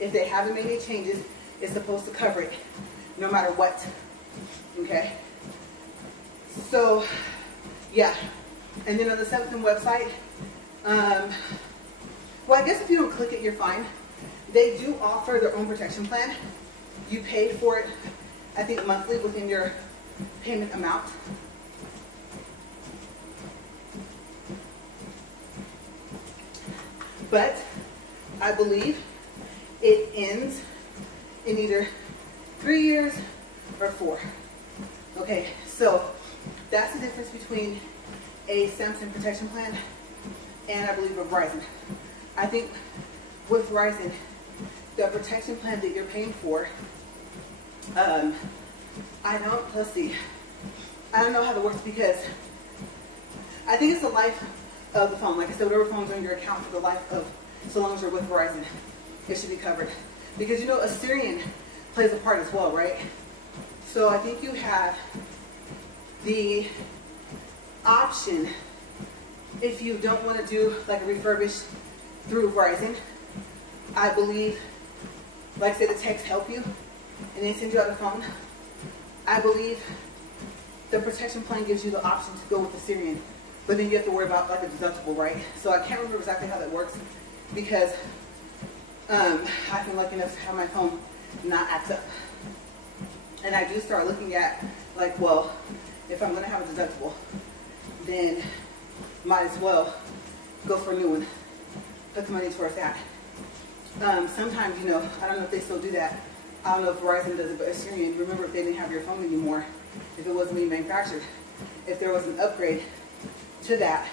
if they haven't made any changes, it's supposed to cover it no matter what. Okay? So, yeah. And then on the Samsung website, well, I guess if you don't click it, you're fine. They do offer their own protection plan. You pay for it, I think, monthly within your payment amount. But I believe it ends in either 3 years or 4. Okay, so that's the difference between a Samsung protection plan and I believe a Verizon. I think with Verizon, the protection plan that you're paying for, let's see, I don't know how that works because I think it's the life of the phone. Like I said, whatever phone's on your account for the life of, so long as you're with Verizon, it should be covered. Because you know, a Syrian plays a part as well, right? So I think you have the option, if you don't want to do like a refurbished through Verizon, I believe, like say the techs help you and they send you out a phone, I believe the protection plan gives you the option to go with the Syrian, but then you have to worry about like a deductible, right? So I can't remember exactly how that works because I've been lucky enough to have my phone not act up. And I do start looking at like, well, if I'm gonna have a deductible, then might as well go for a new one. Put the money towards that. Sometimes, you know, I don't know if they still do that. I don't know if Verizon does it, but Assyrian, remember if they didn't have your phone anymore, if it wasn't being manufactured, if there was an upgrade to that,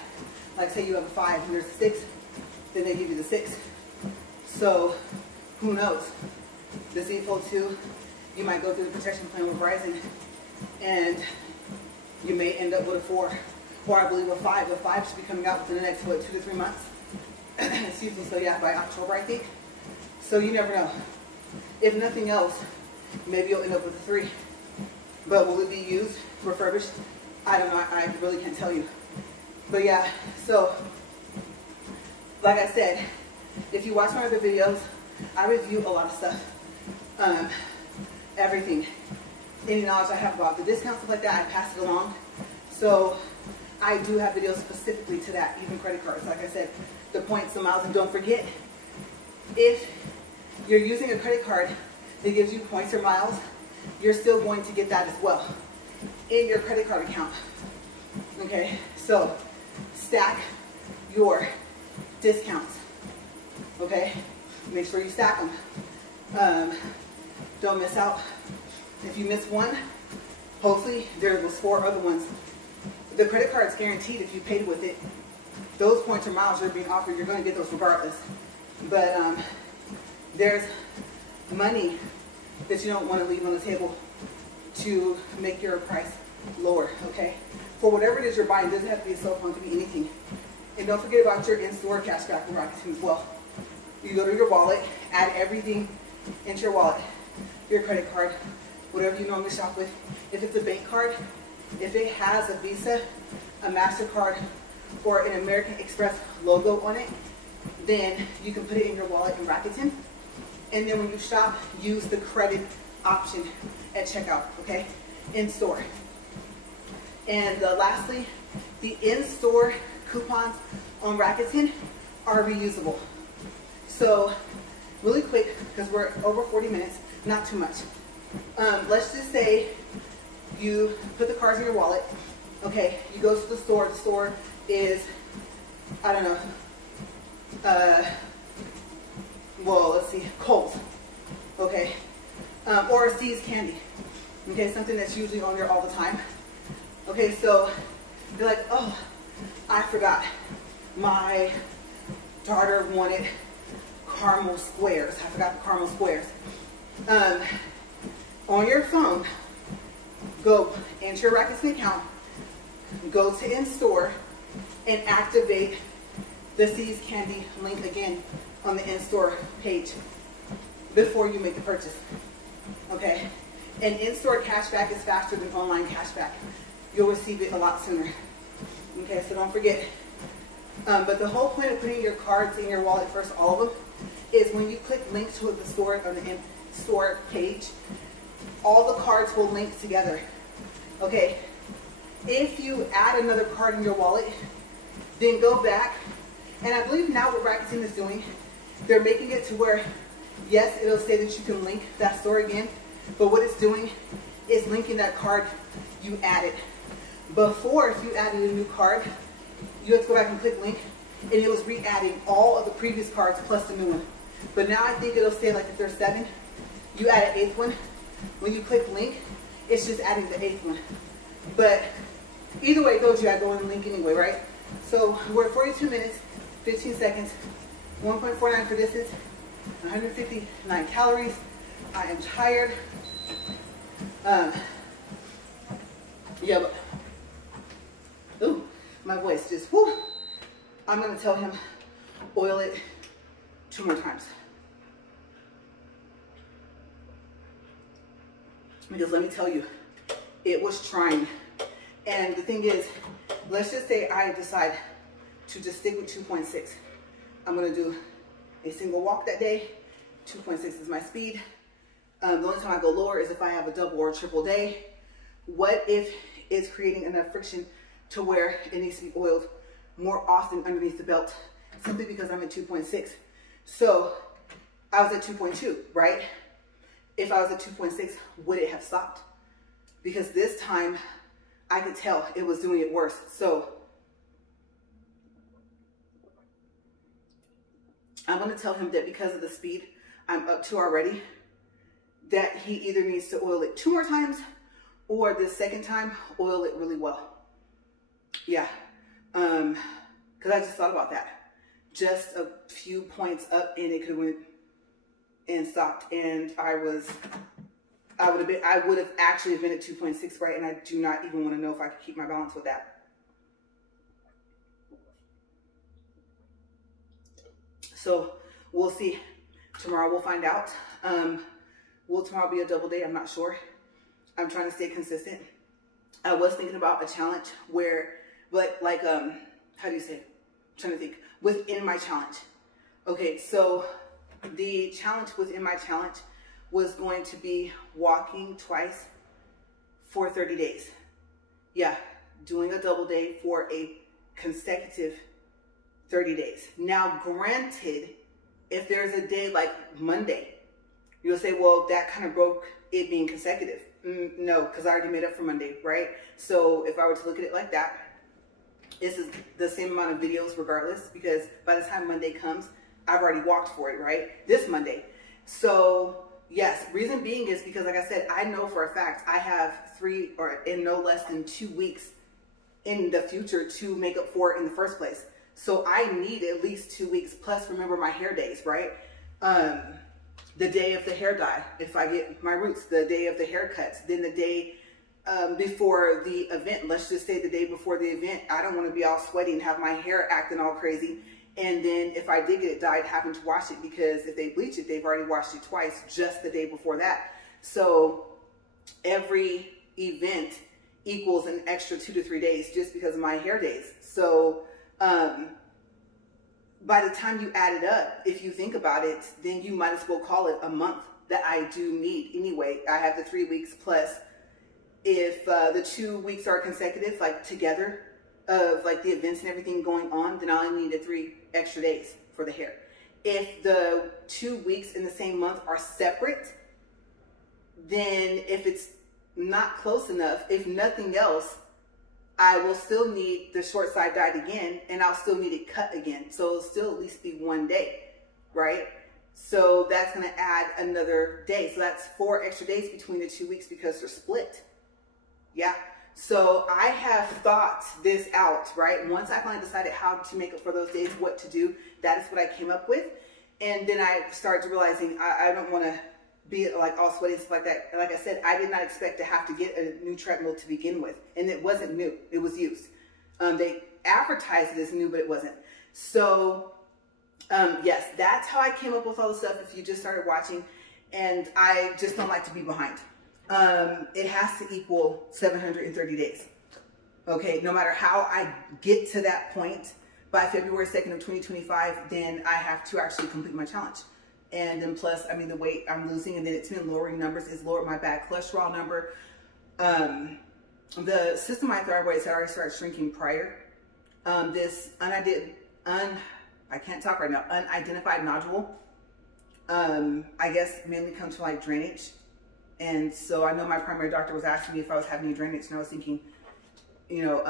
like say you have a 5 and there's a 6, then they give you the 6. So who knows? The Z Fold 2, you might go through the protection plan with Verizon and you may end up with a 4, or I believe a 5. The 5 should be coming out within the next, what, 2 to 3 months? Excuse me, so yeah, by October, I think. So you never know. If nothing else, maybe you'll end up with a 3. But will it be used, refurbished? I don't know, I really can't tell you. But yeah, so, like I said, if you watch my other videos, I review a lot of stuff. Everything. Any knowledge I have about the discounts, stuff like that, I pass it along. So, I do have videos specifically to that, even credit cards. Like I said, the points, the miles, and don't forget, if you're using a credit card that gives you points or miles, you're still going to get that as well in your credit card account. Okay, so stack your discounts. Okay, make sure you stack them. Don't miss out. If you miss one, hopefully there was 4 other ones. The credit card is guaranteed if you paid with it. Those points or miles you're being offered, you're going to get those regardless. But there's money that you don't want to leave on the table to make your price lower, okay? For whatever it is you're buying, it doesn't have to be a cell phone, it could be anything. And don't forget about your in-store cashback with Rakuten as well. You go to your wallet, add everything into your wallet, your credit card, whatever you normally shop with. If it's a bank card, if it has a Visa, a MasterCard, or an American Express logo on it, then you can put it in your wallet in Rakuten. And then when you shop, use the credit option at checkout, okay? In store. And lastly, the in-store coupons on Rakuten are reusable. So really quick, because we're over 40 minutes, not too much. Let's just say you put the cards in your wallet. Okay, you go to the store. The store is, I don't know, well, let's see, Kohl's, okay, or a See's candy, okay, something that's usually on there all the time. Okay, so you're like, oh, I forgot, my daughter wanted caramel squares. I forgot the caramel squares. On your phone, go into your Rakuten account, go to in-store, and activate the See's Candy link again on the in-store page before you make the purchase. Okay? And in-store cashback is faster than online cashback. You'll receive it a lot sooner. Okay, so don't forget. But the whole point of putting your cards in your wallet first, all of them, is when you click link to the store on the in-store page, all the cards will link together. Okay? If you add another card in your wallet, then go back, and I believe now what Rakuten is doing, they're making it to where, yes, it'll say that you can link that store again, but what it's doing is linking that card you added. Before, if you added a new card, you have to go back and click link, and it was re-adding all of the previous cards plus the new one. But now I think it'll say, like, if there's 7, you add an 8th one. When you click link, it's just adding the 8th one. But either way it goes, you gotta go in the link anyway, right? So we're at 42 minutes, 15 seconds, 1.49 for distance, 159 calories. I am tired. Yeah, but, ooh, my voice just, whoo. I'm gonna tell him, oil it 2 more times. Because let me tell you, it was trying. And the thing is, let's just say I decide to just stick with 2.6. I'm gonna do a single walk that day. 2.6 is my speed. The only time I go lower is if I have a double or a triple day. What if it's creating enough friction to where it needs to be oiled more often underneath the belt, simply because I'm at 2.6. So I was at 2.2, right? If I was at 2.6, would it have stopped? Because this time I could tell it was doing it worse. So I'm going to tell him that because of the speed I'm up to already, that he either needs to oil it 2 more times, or the second time, oil it really well. Yeah. Because I just thought about that. Just a few points up and it could have went and stopped. And I would have actually been at 2.6, right? And I do not even want to know if I could keep my balance with that. So we'll see. Tomorrow we'll find out. Will tomorrow be a double day? I'm not sure. I'm trying to stay consistent. I was thinking about a challenge where, but like, how do you say? I'm trying to think. Within my challenge. Okay, so the challenge within my challenge was going to be walking twice for 30 days. Yeah, doing a double day for a consecutive 30 days. Now, granted, if there's a day like Monday, you'll say, well, that kind of broke it being consecutive. No, because I already made up for Monday, right? So if I were to look at it like that, this is the same amount of videos regardless, because by the time Monday comes, I've already walked for it, right? This Monday. So yes, reason being is because, like I said, I know for a fact I have 3 or in no less than 2 weeks in the future to make up for it in the first place. So I need at least 2 weeks, plus remember my hair days, right? The day of the hair dye, if I get my roots, the day of the haircuts, then the day before the event, let's just say the day before the event, I don't want to be all sweaty and have my hair acting all crazy. And then if I did get it dyed, having to wash it, because if they bleach it, they've already washed it twice just the day before that. So every event equals an extra 2 to 3 days just because of my hair days. So by the time you add it up, if you think about it, then you might as well call it a month that I do need anyway. I have the 3 weeks plus, if the 2 weeks are consecutive, like together, of like the events and everything going on, then I only need 3 extra days for the hair. If the 2 weeks in the same month are separate, then if it's not close enough, if nothing else, I will still need the short side dyed again, and I'll still need it cut again. So it'll still at least be 1 day, right? So that's going to add another day. So that's 4 extra days between the 2 weeks because they're split. Yeah. So I have thought this out, right? Once I finally decided how to make up for those days, what to do, that is what I came up with. And then I started realizing I don't want to be like all sweaty and stuff like that. And like I said, I did not expect to have to get a new treadmill to begin with. And it wasn't new. It was used. They advertised it as new, but it wasn't. So yes, that's how I came up with all the stuff if you just started watching. And I just don't like to be behind. It has to equal 730 days. Okay, no matter how I get to that point by February 2nd of 2025, then I have to actually complete my challenge. And then plus, I mean, the weight I'm losing, and then it's been lowering numbers. It's lowered my bad cholesterol number. The systemized thyroid had already started shrinking prior. This I can't talk right now, unidentified nodule, I guess mainly comes from like drainage. And so I know my primary doctor was asking me if I was having any drainage, and I was thinking, you know,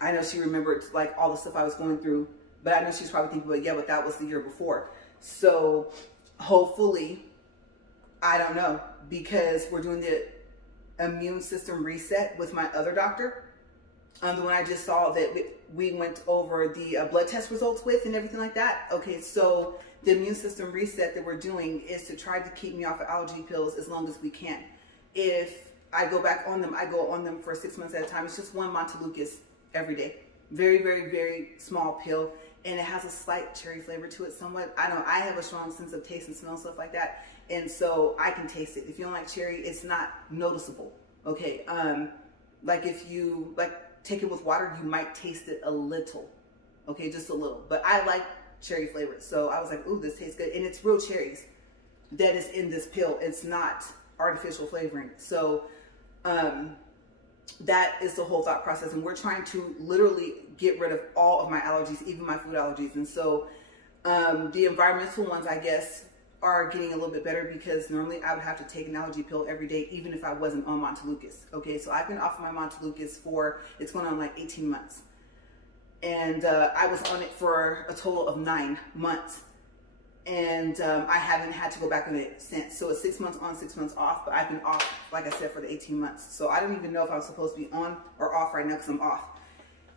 I know she remembered like all the stuff I was going through, but I know she's probably thinking, well, yeah, but that was the year before. So hopefully, I don't know, because we're doing the immune system reset with my other doctor, the one I just saw that we went over the blood test results with and everything like that. Okay, so the immune system reset that we're doing is to try to keep me off of allergy pills as long as we can. If I go back on them, I go on them for 6 months at a time. It's just 1 Montelukis every day. Very, very, very small pill. And it has a slight cherry flavor to it somewhat. I know I have a strong sense of taste and smell and stuff like that. And so I can taste it. If you don't like cherry, it's not noticeable. Okay. Like if you take it with water, you might taste it a little. Okay. Just a little. But I like cherry flavors. So I was like, ooh, this tastes good. And it's real cherries that is in this pill. It's not artificial flavoring. So, that is the whole thought process. And we're trying to literally get rid of all of my allergies, even my food allergies. And so, the environmental ones, I guess, are getting a little bit better because normally I would have to take an allergy pill every day, even if I wasn't on Montelukast. Okay, so I've been off my Montelukast for, it's going on like 18 months. And I was on it for a total of 9 months. And I haven't had to go back on it since. So it's 6 months on, 6 months off, but I've been off, like I said, for the 18 months. So I don't even know if I'm supposed to be on or off right now because I'm off.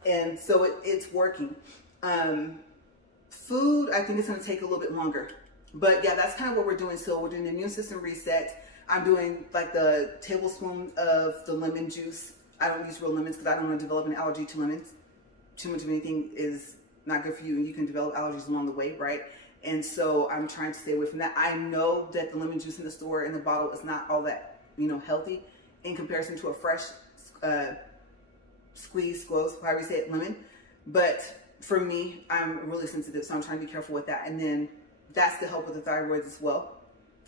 And so it's working. Food, I think it's going to take a little bit longer. But yeah, that's kind of what we're doing. So we're doing the immune system reset. I'm doing like the tablespoon of the lemon juice. I don't use real lemons because I don't want to develop an allergy to lemons. Too much of anything is not good for you, and you can develop allergies along the way, right? And so I'm trying to stay away from that. I know that the lemon juice in the store in the bottle is not all that, healthy in comparison to a fresh squeeze, however you say it, lemon. But for me, I'm really sensitive, so I'm trying to be careful with that. And then that's to help with the thyroid as well.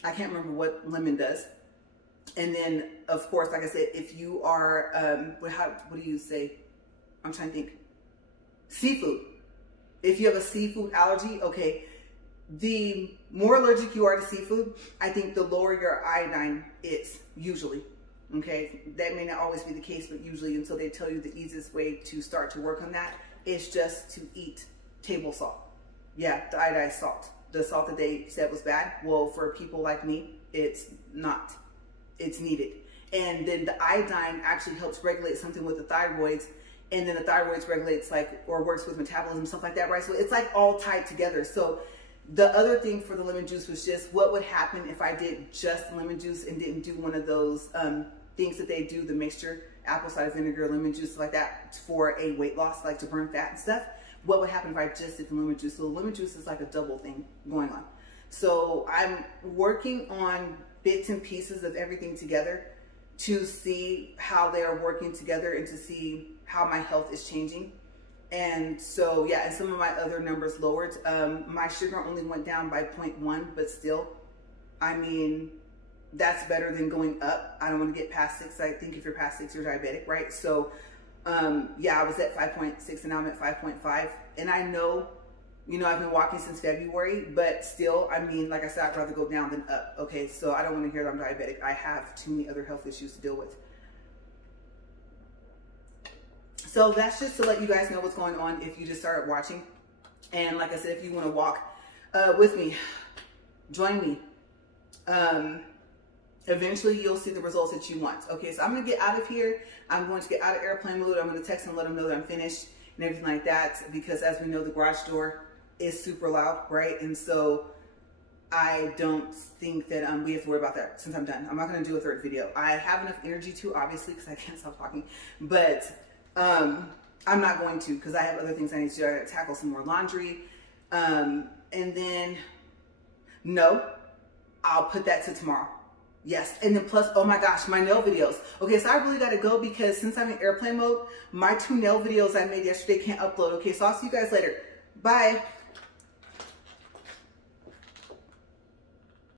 I can't remember what lemon does. And then, of course, like I said, if you are, what do you say? I'm trying to think. Seafood. If you have a seafood allergy, okay, the more allergic you are to seafood, I think the lower your iodine is, usually. Okay, that may not always be the case, but usually until they tell you the easiest way to start to work on that is just to eat table salt. Yeah, the iodized salt. The salt that they said was bad, well, for people like me, it's not. It's needed. And then the iodine actually helps regulate something with the thyroids, and then the thyroids regulates or works with metabolism, stuff like that, right? So it's like all tied together. So the other thing for the lemon juice was just what would happen if I did just lemon juice and didn't do one of those things that they do, the mixture, apple cider vinegar, lemon juice, like that, for a weight loss, like to burn fat and stuff. What would happen if I just did the lemon juice? So the lemon juice is like a double thing going on. So I'm working on bits and pieces of everything together to see how they are working together and to see how my health is changing. And so, yeah, and some of my other numbers lowered. My sugar only went down by 0.1, but still, I mean, that's better than going up. I don't want to get past 6. I think if you're past 6, you're diabetic, right? So, yeah, I was at 5.6 and now I'm at 5.5. And I know, I've been walking since February, but still, I mean, like I said, I'd rather go down than up. Okay, so I don't want to hear that I'm diabetic. I have too many other health issues to deal with. So that's just to let you guys know what's going on if you just started watching. And like I said, if you want to walk with me, join me. Eventually you'll see the results that you want. Okay, so I'm going to get out of here. I'm going to get out of airplane mode. I'm going to text and let them know that I'm finished and everything like that, because as we know, the garage door is super loud, right? And so I don't think that we have to worry about that since I'm done. I'm not going to do a third video. I have enough energy to, obviously, because I can't stop talking, but I'm not going to, because I have other things I need to do. I got to tackle some more laundry. And then, no, I'll put that to tomorrow. Yes, and then plus, oh my gosh, my nail videos. Okay, so I really got to go because since I'm in airplane mode, my 2 nail videos I made yesterday can't upload. Okay, so I'll see you guys later. Bye.